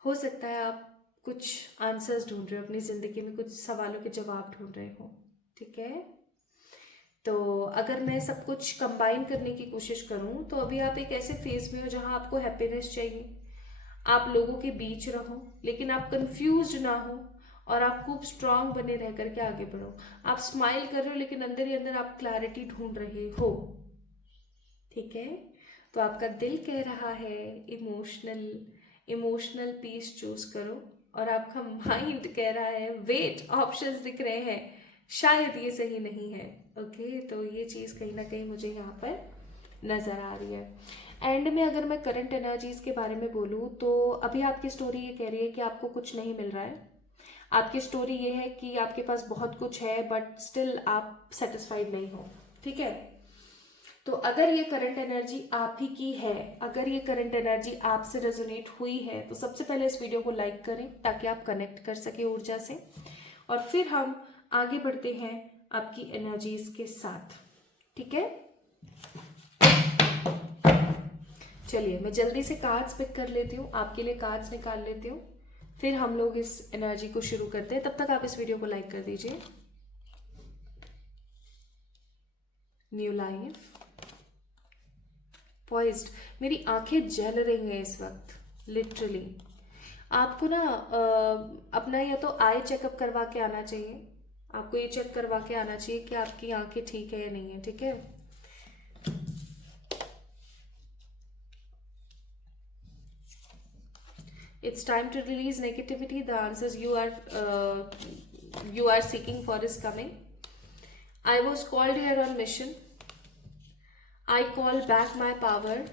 हो सकता है आप कुछ आंसर्स ढूंढ रहे हो अपनी ज़िंदगी में, कुछ सवालों के जवाब ढूंढ रहे हो। ठीक है, तो अगर मैं सब कुछ कंबाइन करने की कोशिश करूं तो अभी आप एक ऐसे फेज में हो जहां आपको हैप्पीनेस चाहिए, आप लोगों के बीच रहो लेकिन आप कंफ्यूज ना हो, और आप खूब स्ट्रांग बने रह करके आगे बढ़ो। आप स्माइल कर रहे हो लेकिन अंदर ही अंदर आप क्लैरिटी ढूंढ रहे हो। ठीक है, तो आपका दिल कह रहा है इमोशनल इमोशनल पीस चूज करो, और आपका माइंड कह रहा है वेट, ऑप्शंस दिख रहे हैं, शायद ये सही नहीं है। ओके तो ये चीज़ कहीं ना कहीं मुझे यहाँ पर नज़र आ रही है। एंड में अगर मैं करंट एनर्जीज के बारे में बोलूँ तो अभी आपकी स्टोरी ये कह रही है कि आपको कुछ नहीं मिल रहा है। आपकी स्टोरी ये है कि आपके पास बहुत कुछ है बट स्टिल आप सेटिस्फाइड नहीं हो। ठीक है, तो अगर ये करंट एनर्जी आप ही की है, अगर ये करंट एनर्जी आपसे रेजोनेट हुई है, तो सबसे पहले इस वीडियो को लाइक करें ताकि आप कनेक्ट कर सके ऊर्जा से, और फिर हम आगे बढ़ते हैं आपकी एनर्जीज के साथ। ठीक है, चलिए मैं जल्दी से कार्ड्स पिक कर लेती हूँ, आपके लिए कार्ड्स निकाल लेती हूँ, फिर हम लोग इस एनर्जी को शुरू करते हैं। तब तक आप इस वीडियो को लाइक कर दीजिए। न्यू लाइफ, पॉइज्ड, मेरी आंखें जल रही हैं इस वक्त लिटरली। आपको ना अपना या तो आई चेकअप करवा के आना चाहिए, आपको ये चेक करवा के आना चाहिए कि आपकी आंखें ठीक है या नहीं है। ठीक है, it's time to release negativity. The answers you are seeking for is coming. I was called here on mission. I call back my power.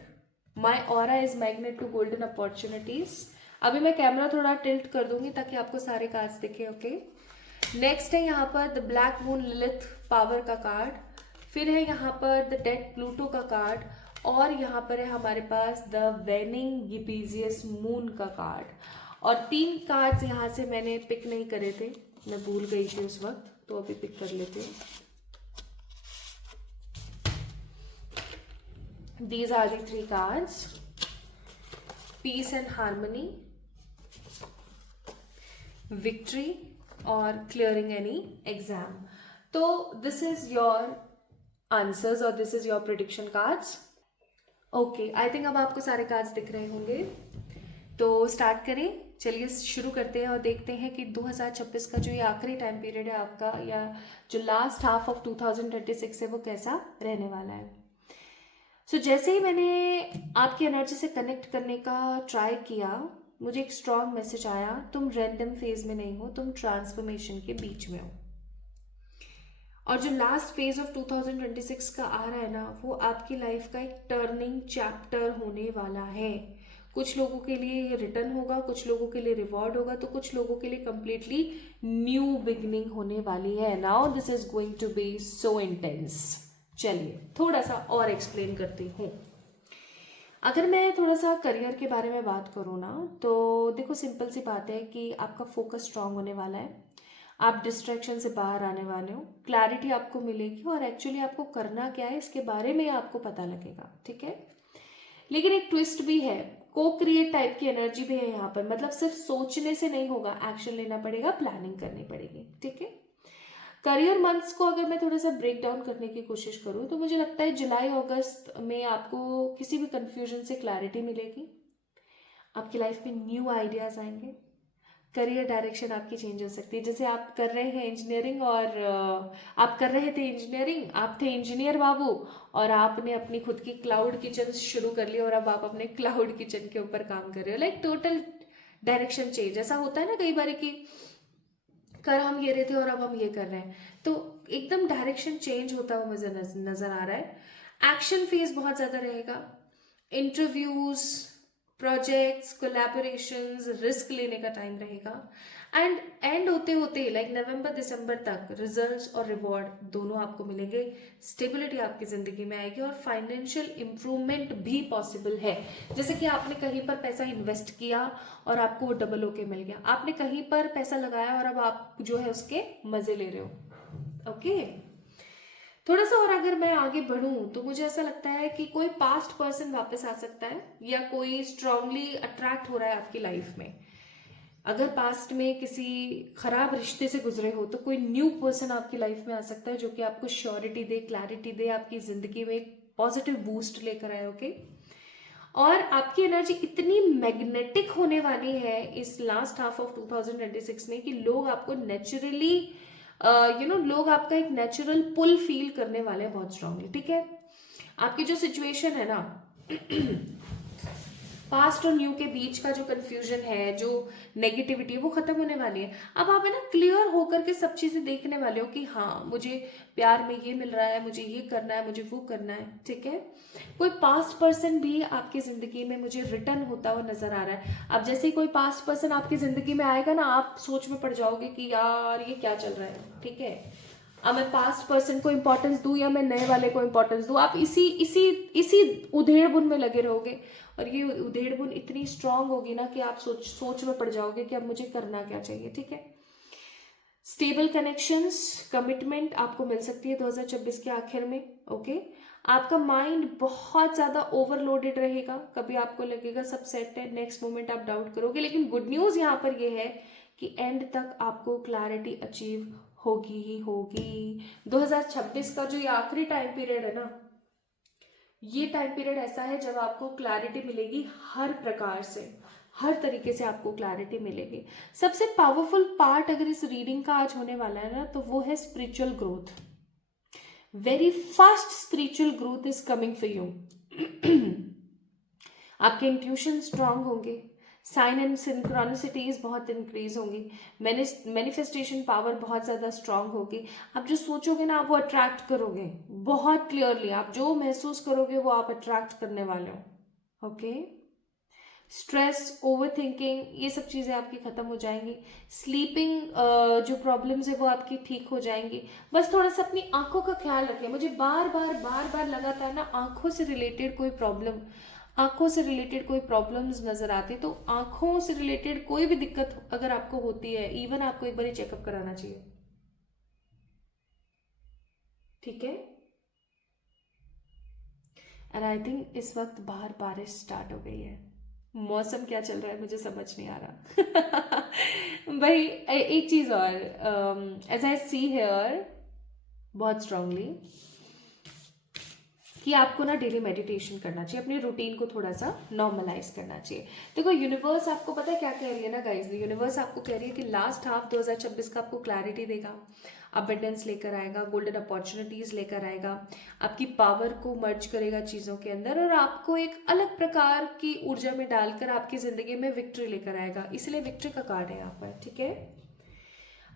My aura is magnet to golden opportunities. अभी मैं camera थोड़ा tilt कर दूंगी ताकि आपको सारे cards दिखे। Okay, next है यहाँ पर the black moon Lilith power का कार्ड, फिर है यहाँ पर द डेड प्लूटो का कार्ड, और यहाँ पर है हमारे पास द वेनिंग गिपीजियस मून का कार्ड। और 3 कार्ड्स यहाँ से मैंने पिक नहीं करे थे, मैं भूल गई थी उस वक्त, तो अभी पिक कर लेते हैं। These are the 3 cards: peace and harmony, victory, और clearing any exam. तो this is your answers और this is your prediction cards. Okay, I think अब आपको सारे कार्ड्स दिख रहे होंगे, तो स्टार्ट करें। चलिए शुरू करते हैं और देखते हैं कि 2026 का जो ये आखिरी टाइम पीरियड है आपका, या जो लास्ट हाफ ऑफ 2026 है, वो कैसा रहने वाला है। सो जैसे ही मैंने आपकी एनर्जी से कनेक्ट करने का ट्राई किया, मुझे एक स्ट्रॉन्ग मैसेज आया, तुम रैंडम फेज में नहीं हो, तुम ट्रांसफॉर्मेशन के बीच में हो। और जो लास्ट फेज ऑफ 2026 का आ रहा है ना, वो आपकी लाइफ का एक टर्निंग चैप्टर होने वाला है। कुछ लोगों के लिए ये रिटर्न होगा, कुछ लोगों के लिए रिवॉर्ड होगा, तो कुछ लोगों के लिए कंप्लीटली न्यू बिगिनिंग होने वाली है। Now this is going to be so intense. चलिए थोड़ा सा और एक्सप्लेन करती हूँ। अगर मैं थोड़ा सा करियर के बारे में बात करूँ ना, तो देखो सिंपल सी बात है कि आपका फोकस स्ट्रांग होने वाला है, आप डिस्ट्रैक्शन से बाहर आने वाले हो, क्लैरिटी आपको मिलेगी, और एक्चुअली आपको करना क्या है इसके बारे में आपको पता लगेगा। ठीक है, लेकिन एक ट्विस्ट भी है, को क्रिएट टाइप की एनर्जी भी है यहाँ पर, मतलब सिर्फ सोचने से नहीं होगा, एक्शन लेना पड़ेगा, प्लानिंग करनी पड़ेगी। ठीक है, करियर मंथ्स को अगर मैं थोड़ा सा ब्रेक डाउन करने की कोशिश करूँ तो मुझे लगता है जुलाई अगस्त में आपको किसी भी कंफ्यूजन से क्लैरिटी मिलेगी, आपकी लाइफ में न्यू आइडियाज आएंगे, करियर डायरेक्शन आपकी चेंज हो सकती है। जैसे आप कर रहे हैं इंजीनियरिंग और आप कर रहे थे इंजीनियरिंग, आप थे इंजीनियर बाबू और आपने अपनी खुद की क्लाउड किचन शुरू कर ली और अब आप अपने क्लाउड किचन के ऊपर काम कर रहे हो। Like total direction change. ऐसा होता है ना कई बार कि कर हम ये रहे थे और अब हम ये कर रहे हैं, तो एकदम डायरेक्शन चेंज होता हुआ मुझे नजर आ रहा है। एक्शन फेज बहुत ज़्यादा रहेगा, इंटरव्यूज, प्रोजेक्ट्स, कोलैबोरेशंस, रिस्क लेने का टाइम रहेगा। एंड होते होते लाइक नवंबर दिसंबर तक रिजल्ट्स और रिवॉर्ड दोनों आपको मिलेंगे, स्टेबिलिटी आपकी जिंदगी में आएगी और फाइनेंशियल इंप्रूवमेंट भी पॉसिबल है। जैसे कि आपने कहीं पर पैसा इन्वेस्ट किया और आपको वो डबल होके मिल गया, आपने कहीं पर पैसा लगाया और अब आप जो है उसके मजे ले रहे हो। ओके, थोड़ा सा और अगर मैं आगे बढ़ूं तो मुझे ऐसा लगता है कि कोई पास्ट पर्सन वापस आ सकता है या कोई स्ट्रांगली अट्रैक्ट हो रहा है आपकी लाइफ में। अगर पास्ट में किसी खराब रिश्ते से गुजरे हो तो कोई न्यू पर्सन आपकी लाइफ में आ सकता है जो कि आपको श्योरिटी दे, क्लैरिटी दे, आपकी जिंदगी में एक पॉजिटिव बूस्ट लेकर आए। ओके, और आपकी एनर्जी इतनी मैग्नेटिक होने वाली है इस लास्ट हाफ ऑफ 2026 में कि लोग आपको नेचुरली लोग आपका एक नेचुरल पुल फील करने वाले हैं बहुत स्ट्रांगली। ठीक है, आपकी जो सिचुएशन है ना पास्ट और न्यू के बीच का जो कंफ्यूजन है, जो नेगेटिविटी है, वो खत्म होने वाली है। अब आप है ना क्लियर होकर के सब चीजें देखने वाले हो कि हाँ मुझे प्यार में ये मिल रहा है, मुझे ये करना है, मुझे वो करना है। ठीक है, कोई पास्ट पर्सन भी आपकी जिंदगी में मुझे रिटर्न होता हुआ नजर आ रहा है। अब जैसे ही कोई पास्ट पर्सन आपकी जिंदगी में आएगा ना, आप सोच में पड़ जाओगे कि यार ये क्या चल रहा है। ठीक है, अब मैं पास्ट पर्सन को इंपॉर्टेंस दूं या मैं नए वाले को इंपॉर्टेंस दूं, आप इसी इसी इसी उधेड़ बुन में लगे रहोगे और ये उधेड़ बुन इतनी स्ट्रांग होगी ना कि आप सोच में पड़ जाओगे कि अब मुझे करना क्या चाहिए। ठीक है, स्टेबल कनेक्शंस, कमिटमेंट आपको मिल सकती है 2026 के आखिर में। ओके, आपका माइंड बहुत ज्यादा ओवरलोडेड रहेगा, कभी आपको लगेगा सब सेट है, नेक्स्ट मोमेंट आप डाउट करोगे, लेकिन गुड न्यूज यहाँ पर ये है कि एंड तक आपको क्लैरिटी अचीव होगी ही होगी। 2026 का जो ये आखिरी टाइम पीरियड है ना, ये टाइम पीरियड ऐसा है जब आपको क्लैरिटी मिलेगी हर प्रकार से, हर तरीके से आपको क्लैरिटी मिलेगी। सबसे पावरफुल पार्ट अगर इस रीडिंग का आज होने वाला है ना तो वो है spiritual growth. Very fast spiritual growth is coming for you. आपके इंट्यूशन स्ट्रांग होंगे, साइन एंड सिंक्रोनिसिटीज बहुत इंक्रीज होंगी, मैनिफेस्टेशन पावर बहुत ज़्यादा स्ट्रांग होगी। आप जो सोचोगे ना आप वो अट्रैक्ट करोगे बहुत क्लियरली, आप जो महसूस करोगे वो आप अट्रैक्ट करने वाले हो। ओके, स्ट्रेस, ओवर थिंकिंग, ये सब चीज़ें आपकी ख़त्म हो जाएंगी। स्लीपिंग जो प्रॉब्लम्स है वो आपकी ठीक हो जाएंगी। बस थोड़ा सा अपनी आंखों का ख्याल रखें। मुझे बार बार लगातार ना आंखों से रिलेटेड कोई प्रॉब्लम, आंखों से रिलेटेड कोई प्रॉब्लम्स नजर आती, तो आंखों से रिलेटेड कोई भी दिक्कत अगर आपको होती है, इवन आपको एक बार चेकअप कराना चाहिए। ठीक है, एंड आई थिंक इस वक्त बाहर बारिश स्टार्ट हो गई है। मौसम क्या चल रहा है मुझे समझ नहीं आ रहा। भाई एक चीज और, एज आई सी हेयर बहुत स्ट्रांगली कि आपको ना डेली मेडिटेशन करना चाहिए, अपने रूटीन को थोड़ा सा नॉर्मलाइज करना चाहिए। देखो यूनिवर्स आपको पता है क्या कह रही है ना गाइज, यूनिवर्स आपको कह रही है कि लास्ट हाफ 2026 का आपको क्लैरिटी देगा, अबंडेंस लेकर आएगा, गोल्डन अपॉर्चुनिटीज लेकर आएगा, आपकी पावर को मर्ज करेगा चीज़ों के अंदर और आपको एक अलग प्रकार की ऊर्जा में डालकर आपकी जिंदगी में विक्ट्री लेकर आएगा। इसलिए विक्ट्री का कार्ड है यहाँ पर। ठीक है,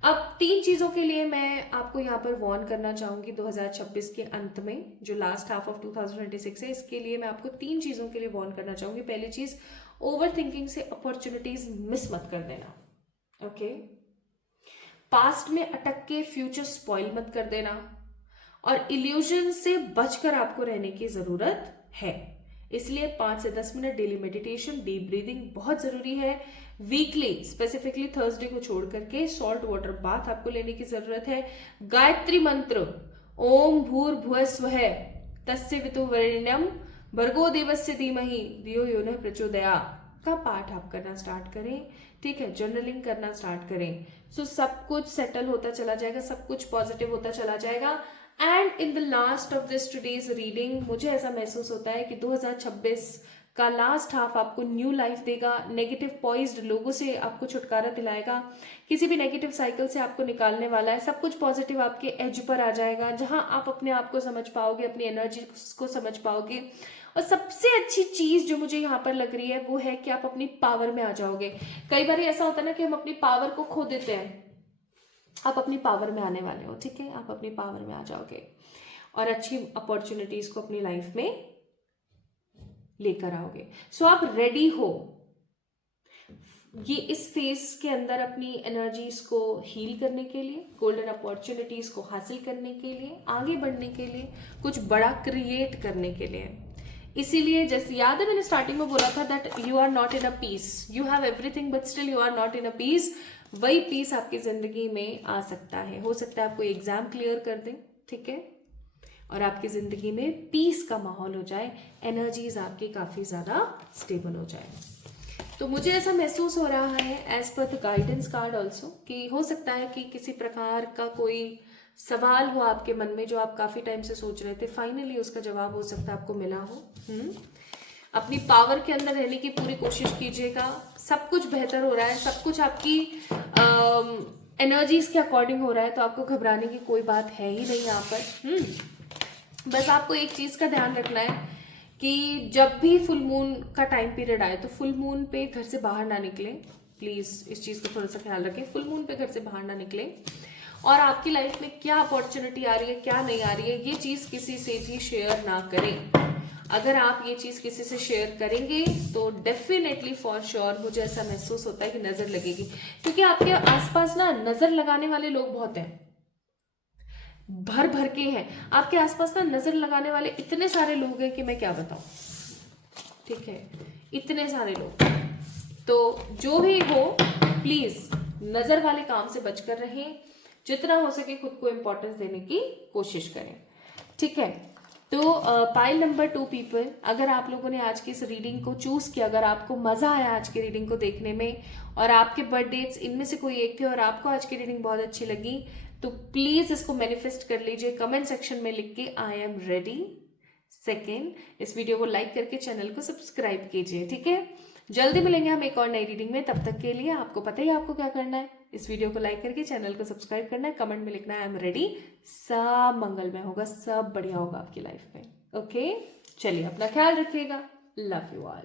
अब 3 चीज़ों के लिए मैं आपको यहाँ पर वॉर्न करना चाहूँगी 2026 के अंत में, जो लास्ट हाफ ऑफ 2026 है, इसके लिए मैं आपको 3 चीज़ों के लिए वॉर्न करना चाहूँगी। पहली चीज़, ओवर थिंकिंग से अपॉर्चुनिटीज मिस मत कर देना। ओके, पास्ट में अटक के फ्यूचर स्पॉइल मत कर देना और इल्यूजन से बचकर आपको रहने की ज़रूरत है। इसलिए 5 से 10 minute daily meditation, deep breathing बहुत ज़रूरी है। वीकली, स्पेसिफिकली थर्सडे को छोड़ करके सॉल्ट वाटर बाथ आपको लेने की जरूरत है। गायत्री मंत्र ओम भूर्भुवः स्वः तस्य वितुर्वरेण्यं भर्गो देवस्य धीमहि धियो यो नः प्रचोदयात्, का पाठ आप करना स्टार्ट करें, ठीक है, जर्नलिंग करना स्टार्ट करें। सो सब कुछ सेटल होता चला जाएगा, सब कुछ पॉजिटिव होता चला जाएगा। And in the last of this today's reading मुझे ऐसा महसूस होता है कि 2026 का लास्ट हाफ आपको न्यू लाइफ देगा, नेगेटिव पॉइज्ड लोगों से आपको छुटकारा दिलाएगा, किसी भी नेगेटिव साइकिल से आपको निकालने वाला है, सब कुछ पॉजिटिव आपके एज पर आ जाएगा, जहां आप अपने आप को समझ पाओगे, अपनी एनर्जी को समझ पाओगे। और सबसे अच्छी चीज जो मुझे यहाँ पर लग रही है वो है कि आप अपनी पावर में आ जाओगे। कई बार ऐसा होता है ना कि हम अपनी पावर को खो देते हैं, आप अपनी पावर में आने वाले हो, ठीक है, आप अपनी पावर में आ जाओगे और अच्छी अपॉर्चुनिटीज को अपनी लाइफ में लेकर आओगे। सो आप रेडी हो ये इस फेज के अंदर अपनी एनर्जीज को हील करने के लिए, गोल्डन अपॉर्चुनिटीज को हासिल करने के लिए, आगे बढ़ने के लिए, कुछ बड़ा क्रिएट करने के लिए। इसीलिए जैसे याद है मैंने स्टार्टिंग में बोला था that you are not in a peace, you have everything but still you are not in a peace. वही पीस आपकी जिंदगी में आ सकता है। हो सकता है आपको एग्जाम क्लियर कर दें, ठीक है, और आपकी जिंदगी में पीस का माहौल हो जाए, एनर्जीज आपकी काफी ज्यादा स्टेबल हो जाए। तो मुझे ऐसा महसूस हो रहा है as per the guidance card also कि हो सकता है कि किसी प्रकार का कोई सवाल हो आपके मन में जो आप काफी टाइम से सोच रहे थे, फाइनली उसका जवाब हो सकता है आपको मिला हो। अपनी पावर के अंदर रहने की पूरी कोशिश कीजिएगा। सब कुछ बेहतर हो रहा है, सब कुछ आपकी एनर्जीज के अकॉर्डिंग हो रहा है, तो आपको घबराने की कोई बात है ही नहीं यहाँ पर। बस आपको एक चीज का ध्यान रखना है कि जब भी फुल मून का टाइम पीरियड आए तो फुल मून पे घर से बाहर ना निकले। प्लीज इस चीज का थोड़ा सा ख्याल रखें, फुल मून पे घर से बाहर ना निकले। और आपकी लाइफ में क्या अपॉर्चुनिटी आ रही है, क्या नहीं आ रही है, ये चीज किसी से भी शेयर ना करें। अगर आप ये चीज किसी से शेयर करेंगे तो डेफिनेटली फॉर श्योर मुझे ऐसा महसूस होता है कि नजर लगेगी, क्योंकि आपके आसपास ना नजर लगाने वाले लोग बहुत हैं, भर भर के हैं आपके आसपास ना। नजर लगाने वाले इतने सारे लोग हैं कि मैं क्या बताऊं, ठीक है, इतने सारे लोग। तो जो भी हो प्लीज नजर वाले काम से बचकर रहें, जितना हो सके खुद को इंपॉर्टेंस देने की कोशिश करें, ठीक है। तो पाइल नंबर 2 पीपल, अगर आप लोगों ने आज की इस रीडिंग को चूज किया, अगर आपको मजा आया आज की रीडिंग को देखने में और आपके बर्थ डेट्स इनमें से कोई एक थे और आपको आज की रीडिंग बहुत अच्छी लगी, तो प्लीज इसको मैनिफेस्ट कर लीजिए कमेंट सेक्शन में लिख के आई एम रेडी। सेकेंड, इस वीडियो को लाइक करके चैनल को सब्सक्राइब कीजिए, ठीक है। जल्दी मिलेंगे हम एक और नई रीडिंग में, तब तक के लिए आपको पता ही आपको क्या करना है, इस वीडियो को लाइक करके चैनल को सब्सक्राइब करना है, कमेंट में लिखना है आई एम रेडी। सब मंगलमय होगा, सब बढ़िया होगा आपकी लाइफ में। ओके, चलिए अपना ख्याल रखिएगा। Love you all.